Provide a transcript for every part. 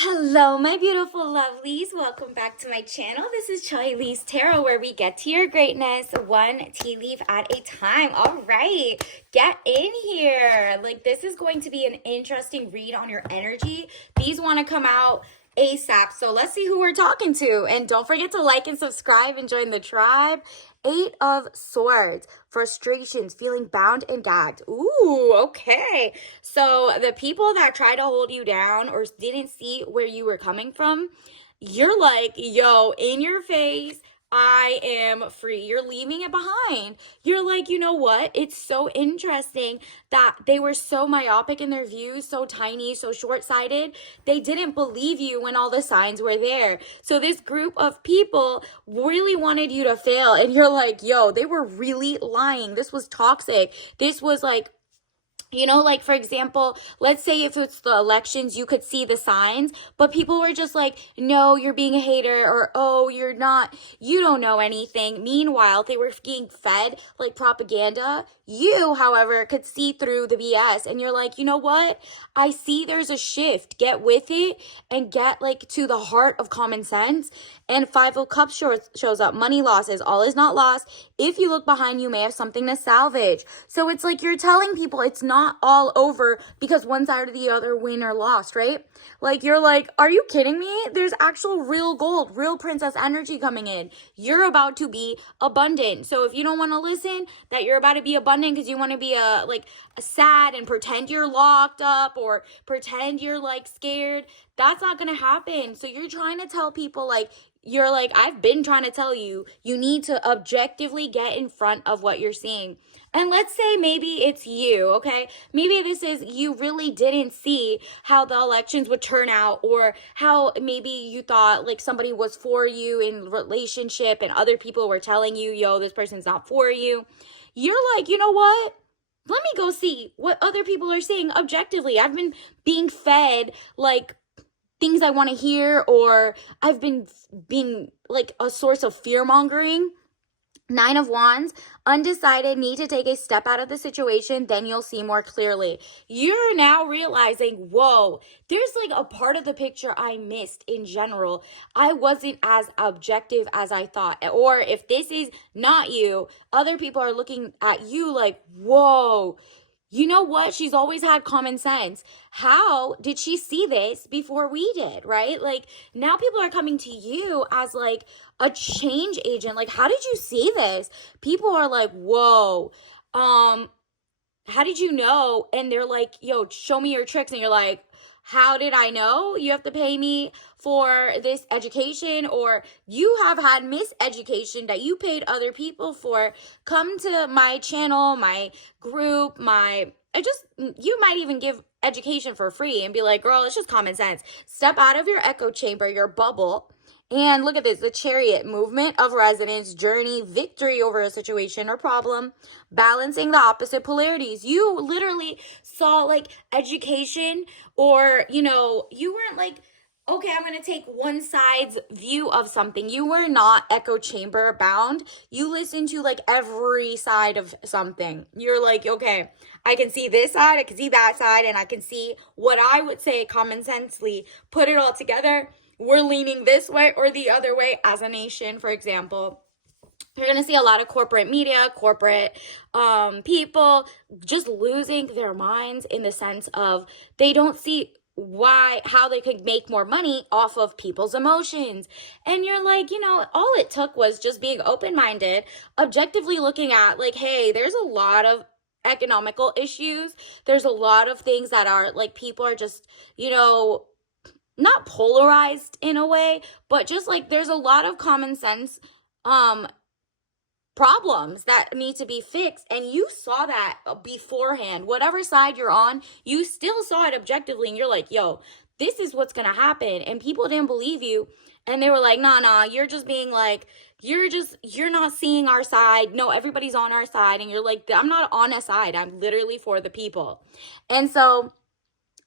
Hello, my beautiful lovelies. Welcome back to my channel. This is Chai Lee's Tarot, where we get to your greatness one tea leaf at a time. All right, get in here. Like, this is going to be an interesting read on your energy. These want to come out ASAP. So let's see who we're talking to. And don't forget to like and subscribe and join the tribe. Eight of Swords, frustrations, feeling bound and gagged. Ooh, okay. So the people that try to hold you down or didn't see where you were coming from, you're like, yo, in your face, I am free. You're leaving it behind. You're like, you know what? It's so interesting that they were so myopic in their views, so tiny, so short-sighted. They didn't believe you when all the signs were there. So this group of people really wanted you to fail. And you're like, yo, they were really lying. This was toxic. This was like, like, for example, let's say if it's the elections, you could see the signs, but people were just like, no, you're being a hater, or, oh, you don't know anything. Meanwhile, they were being fed like propaganda. You, however, could see through the BS, and you're like, you know what? I see there's a shift. Get with it and get like to the heart of common sense. And Five of Cups shows up. Money losses. All is not lost. If you look behind, you may have something to salvage. So it's like you're telling people it's not all over because one side or the other win or lost, right? Like, you're like, are you kidding me? There's actual real gold, real princess energy coming in. You're about to be abundant. So if you don't want to listen that you're about to be abundant because you want to be a sad and pretend you're locked up or pretend you're like scared, that's not going to happen. So you're trying to tell people like, you're like, I've been trying to tell you, you need to objectively get in front of what you're seeing. And let's say maybe it's you, okay? Maybe this is you really didn't see how the elections would turn out, or how maybe you thought like somebody was for you in relationship and other people were telling you, yo, this person's not for you. You're like, you know what? Let me go see what other people are saying objectively. I've been being fed like things I want to hear, or I've been being like a source of fear mongering. Nine of Wands, undecided, need to take a step out of the situation, then you'll see more clearly. You're now realizing, whoa, there's like a part of the picture I missed in general. I wasn't as objective as I thought. Or if this is not you, other people are looking at you like, whoa, you know what? She's always had common sense. How did she see this before we did, right? Like, now people are coming to you as like a change agent. Like, how did you see this? People are like, whoa, how did you know? And they're like, yo, show me your tricks. And you're like, how did I know? You have to pay me for this education, or you have had miseducation that you paid other people for. Come to my channel, my group, you might even give education for free and be like, girl, it's just common sense. Step out of your echo chamber, your bubble. And look at this, the Chariot, movement of resonance, journey, victory over a situation or problem, balancing the opposite polarities. You literally saw like education, or, you weren't like, okay, I'm going to take one side's view of something. You were not echo chamber bound. You listened to like every side of something. You're like, okay, I can see this side, I can see that side, and I can see what I would say common sensely. Put it all together. We're leaning this way or the other way as a nation, for example. You're going to see a lot of corporate media, corporate people just losing their minds in the sense of they don't see how they could make more money off of people's emotions. And you're like, all it took was just being open-minded, objectively looking at like, hey, there's a lot of economical issues. There's a lot of things that are like, people are just, not polarized in a way, but just like there's a lot of common sense problems that need to be fixed. And you saw that beforehand. Whatever side you're on, you still saw it objectively. And you're like, yo, this is what's going to happen. And people didn't believe you. And they were like, nah, you're just being like, you're not seeing our side. No, everybody's on our side. And you're like, I'm not on a side. I'm literally for the people. And so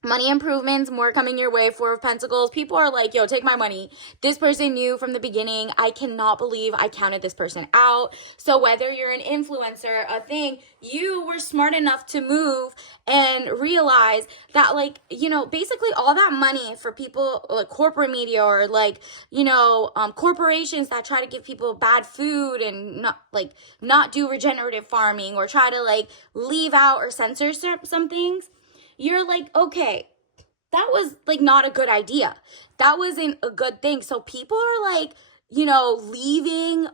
money improvements, more coming your way. Four of Pentacles. People are like, yo, take my money. This person knew from the beginning. I cannot believe I counted this person out. So whether you're an influencer, a thing, you were smart enough to move and realize that, like, you know, basically all that money for people like corporate media or like, you know, corporations that try to give people bad food and not do regenerative farming or try to like leave out or censor some things. You're like, okay, that was like not a good idea. That wasn't a good thing. So people are like, you know, leaving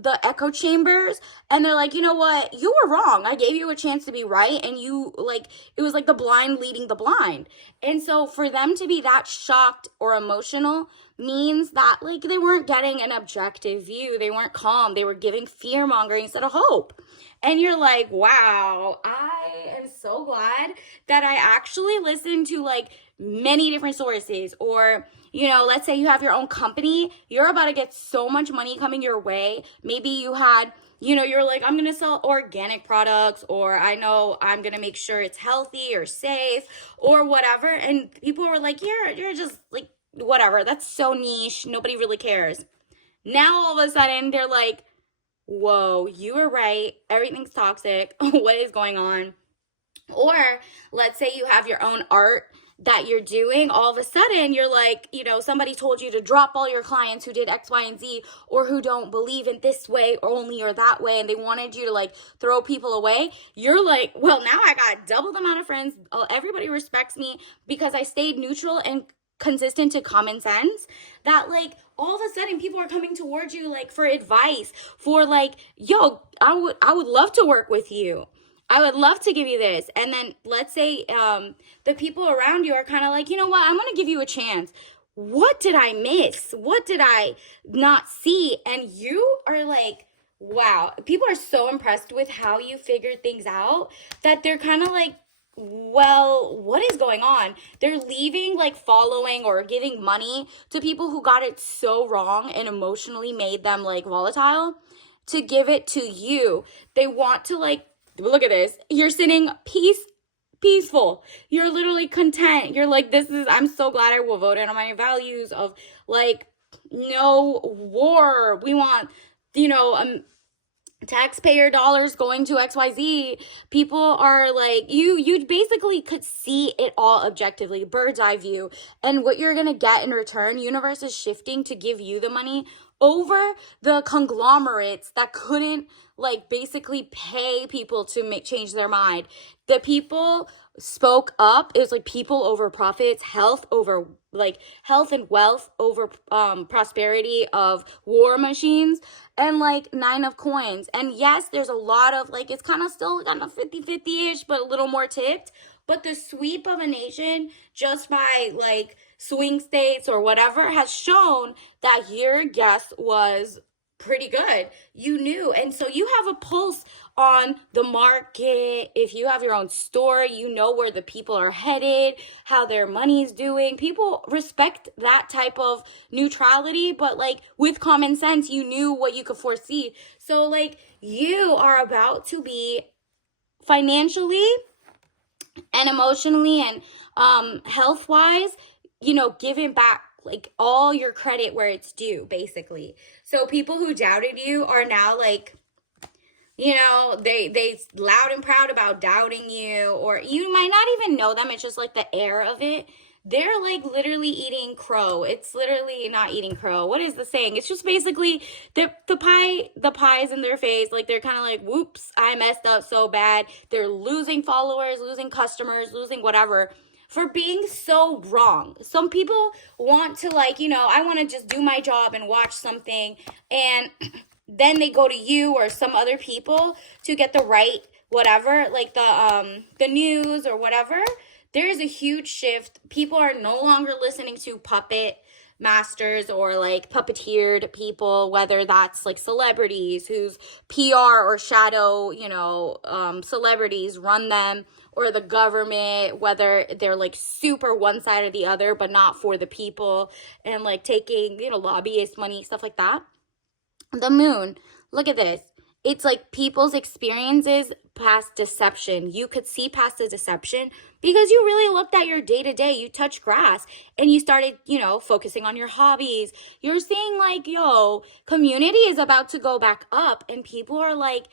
the echo chambers, and they're like, you know what, you were wrong. I gave you a chance to be right, and you like, it was like the blind leading the blind. And so for them to be that shocked or emotional means that like they weren't getting an objective view. They weren't calm. They were giving fear mongering instead of hope. And you're like, wow, I am so glad that I actually listened to like many different sources. Or, you know, let's say you have your own company, you're about to get so much money coming your way. Maybe you had, you know, you're like, I'm going to sell organic products, or I know I'm going to make sure it's healthy or safe or whatever. And people were like, you're just like, whatever. That's so niche. Nobody really cares. Now all of a sudden they're like, whoa, you were right. Everything's toxic. What is going on? Or let's say you have your own art that you're doing. All of a sudden, you're like, you know, somebody told you to drop all your clients who did X, Y, and Z, or who don't believe in this way or only or that way, and they wanted you to like throw people away. You're like, well, now I got double the amount of friends. Everybody respects me because I stayed neutral and consistent to common sense. That like all of a sudden people are coming towards you like for advice, for like, yo, I would love to work with you. I would love to give you this. And then let's say the people around you are kind of like, you know what, I'm going to give you a chance. What did I miss? What did I not see? And you are like, wow, people are so impressed with how you figured things out that they're kind of like, well, what is going on? They're leaving like following or giving money to people who got it so wrong and emotionally made them like volatile to give it to you. They want to like, look at this. You're sitting peaceful. You're literally content. You're like, I'm so glad I will vote on my values of like no war. We want, you know, taxpayer dollars going to XYZ. People are like, you basically could see it all objectively, bird's eye view. And what you're going to get in return, universe is shifting to give you the money over the conglomerates that couldn't like basically pay people to change their mind. The people spoke up. It was like people over profits, health and wealth over prosperity of war machines, and like 9 of coins. And yes, there's a lot of like, it's kind of still kind of 50-50-ish, but a little more tipped. But the sweep of a nation just by like swing states or whatever has shown that your guess was pretty good. You knew. And so you have a pulse on the market. If you have your own store, you know where the people are headed, how their money's doing. People respect that type of neutrality, but like with common sense, you knew what you could foresee. So like you are about to be financially and emotionally and health-wise, you know, giving back like all your credit where it's due, basically. So people who doubted you are now like, you know, they loud and proud about doubting you, or you might not even know them. It's just like the air of it. They're like literally eating crow. It's literally not eating crow. What is the saying? It's just basically the pie's in their face. Like they're kind of like, whoops, I messed up so bad. They're losing followers, losing customers, losing whatever for being so wrong. Some people want to like, you know, I want to just do my job and watch something, and then they go to you or some other people to get the right whatever, like the news or whatever. There's a huge shift. People are no longer listening to puppet masters or like puppeteered people, whether that's like celebrities whose PR or shadow, you know, celebrities run them, or the government, whether they're like super one side or the other, but not for the people, and like taking, you know, lobbyist money, stuff like that. The moon, look at this. it's like people's experiences past deception. You could see past the deception because you really looked at your day to day. You touched grass and you started, focusing on your hobbies. You're seeing like, yo, community is about to go back up, and people are like,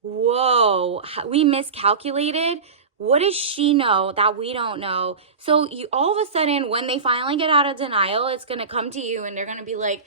whoa, we miscalculated. What does she know that we don't know? So you all of a sudden, when they finally get out of denial, it's going to come to you and they're going to be like,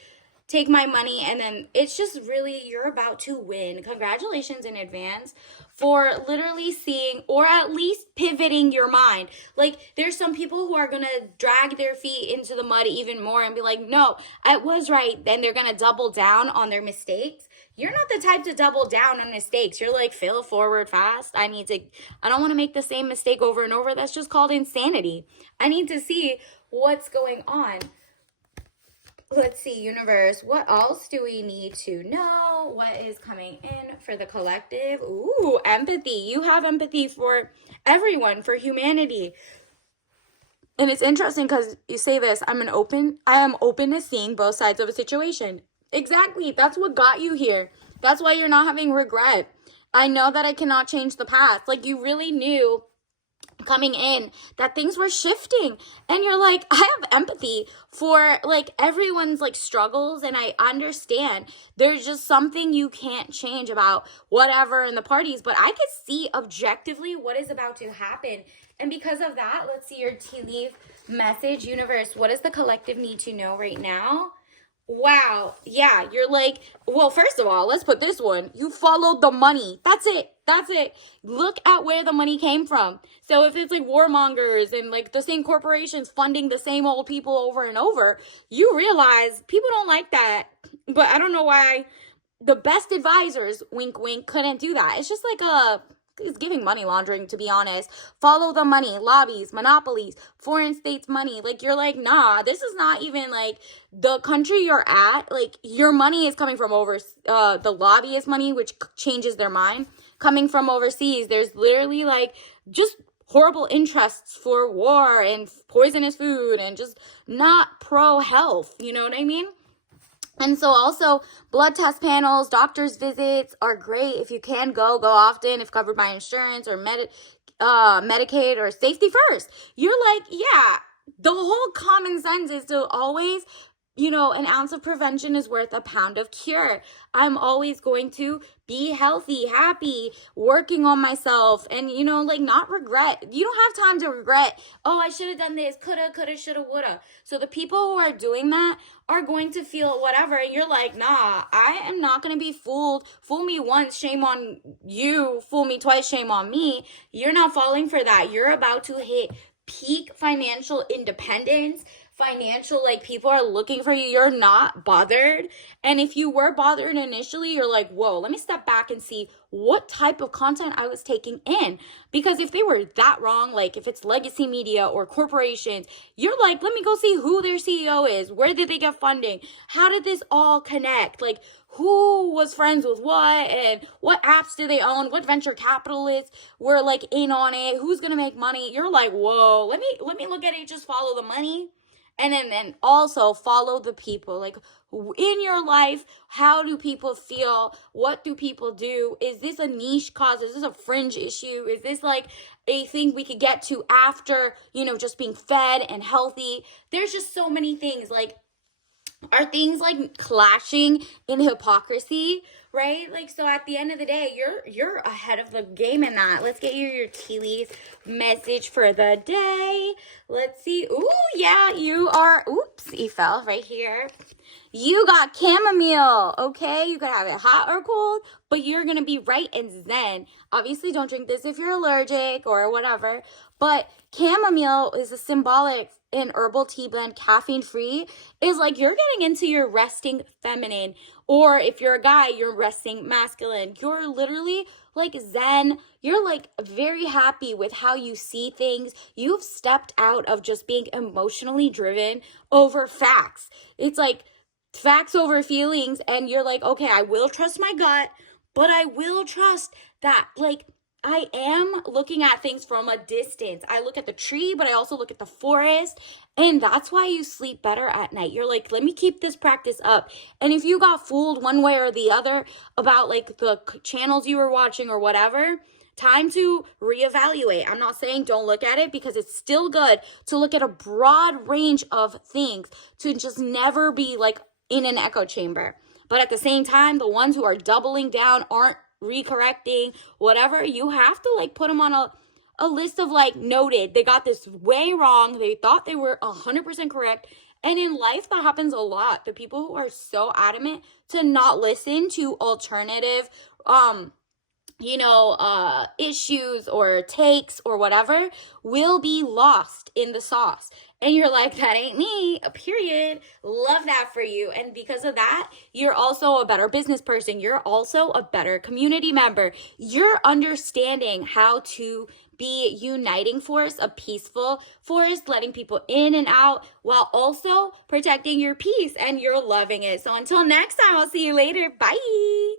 take my money. And then it's just really, you're about to win. Congratulations in advance for literally seeing, or at least pivoting your mind. Like, there's some people who are going to drag their feet into the mud even more and be like, no, I was right. Then they're going to double down on their mistakes. You're not the type to double down on mistakes. You're like, fail forward fast. I don't want to make the same mistake over and over. That's just called insanity. I need to see what's going on. Let's see, universe, what else do we need to know? What is coming in for the collective? Ooh, empathy. You have empathy for everyone, for humanity. And it's interesting because you say this, I am open to seeing both sides of a situation. Exactly. That's what got you here. That's why you're not having regret. I know that I cannot change the past. Like, you really knew coming in that things were shifting, and you're like, I have empathy for like everyone's like struggles, and I understand there's just something you can't change about whatever in the parties, but I could see objectively what is about to happen. And because of that, let's see your tea leaf message. Universe, what does the collective need to know right now? Wow. Yeah, you're like, well, first of all, let's put this one. You followed the money. That's it. Look at where the money came from. So if it's like warmongers and like the same corporations funding the same old people over and over, you realize people don't like that. But I don't know why the best advisors, wink, wink, couldn't do that. It's just like it's giving money laundering, to be honest. Follow the money, lobbies, monopolies, foreign states money. Like, you're like, nah, this is not even like the country you're at. Like, your money is coming from the lobbyist money, which changes their mind, coming from overseas. There's literally like just horrible interests for war and poisonous food and just not pro health. You know what I mean? And so also blood test panels, doctor's visits are great. If you can go often, if covered by insurance or Medicaid or safety first. You're like, yeah, the whole common sense is to always, an ounce of prevention is worth a pound of cure. I'm always going to be healthy, happy, working on myself, and, like, not regret. You don't have time to regret, oh, I should have done this, coulda, shoulda, woulda. So the people who are doing that are going to feel whatever, and you're like, nah, I am not going to be fooled. Fool me once, shame on you. Fool me twice, shame on me. You're not falling for that. You're about to hit peak financial independence. Like, people are looking for you. You're not bothered. And if you were bothered initially, you're like, whoa, let me step back and see what type of content I was taking in. Because if they were that wrong, like if it's legacy media or corporations, you're like, let me go see who their CEO is. Where did they get funding? How did this all connect? Like, who was friends with what, and what apps do they own? What venture capitalists were like in on it? Who's gonna make money? You're like, whoa, let me look at it. Just follow the money. And then also follow the people. Like, in your life, how do people feel? What do people do? Is this a niche cause? Is this a fringe issue? Is this like a thing we could get to after, just being fed and healthy? There's just so many things. Like, are things like clashing in hypocrisy, right? Like, so at the end of the day, you're ahead of the game in that. Let's get your tea leaf message for the day. Let's see. Ooh, yeah, you are. Oops, he fell right here. You got chamomile, okay? You could have it hot or cold, but you're going to be right and zen. Obviously, don't drink this if you're allergic or whatever, but chamomile is a symbolic and herbal tea blend, caffeine free, is like you're getting into your resting feminine, or if you're a guy, you're resting masculine. You're literally like zen. You're like very happy with how you see things. You've stepped out of just being emotionally driven over facts. It's like facts over feelings, and you're like, okay, I will trust my gut, but I will trust that, like, I am looking at things from a distance. I look at the tree, but I also look at the forest. And that's why you sleep better at night. You're like, let me keep this practice up. And if you got fooled one way or the other about like the channels you were watching or whatever, time to reevaluate. I'm not saying don't look at it, because it's still good to look at a broad range of things, to just never be like in an echo chamber. But at the same time, the ones who are doubling down, aren't recorrecting, whatever, you have to like put them on a list of like, noted, they got this way wrong. They thought they were 100% correct. And in life, that happens a lot. The people who are so adamant to not listen to alternative, issues or takes or whatever, will be lost in the sauce. And you're like, that ain't me, period. Love that for you. And because of that, you're also a better business person. You're also a better community member. You're understanding how to be uniting force, a peaceful force, letting people in and out while also protecting your peace, and you're loving it. So until next time, I'll see you later. Bye.